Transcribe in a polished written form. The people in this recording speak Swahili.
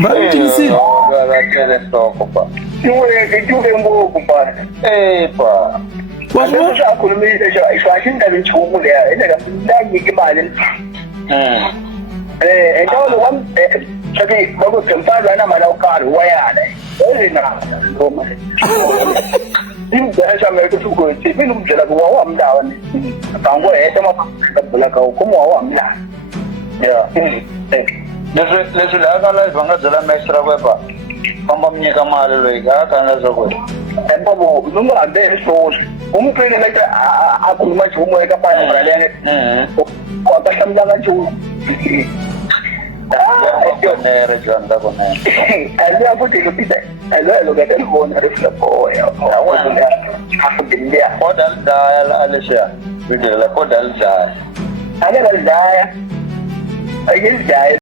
Vai utilisi. Agora querem toco pa. Tuwe mbovu pa. Pa. Wazo cha kunumisha ishashinda bichumule ya. Enda ndani kimali. Ndio wam saki bago kemfaza na mana ukaru wayana. Na ngoma. Imda sha meko tuko ti minu mjela kwa wa mdawa ni. Tango etama kabla ka ukomo wa mda. Yeah. Lesu la kala banga jala mesra wepa. Pamba mnyeka mali loika kana zoko. Babu nungu ande so umupele leta akuluma chumo eka pa bralene. Kwa kashamdanga chu. Nere janda kone. Alio aku tiga pita. Alio kata lu na refla po ya. Awan ya. Aku dindia. Kodal da Alicia. Video la kodal da. Ada daya. Ayil daya.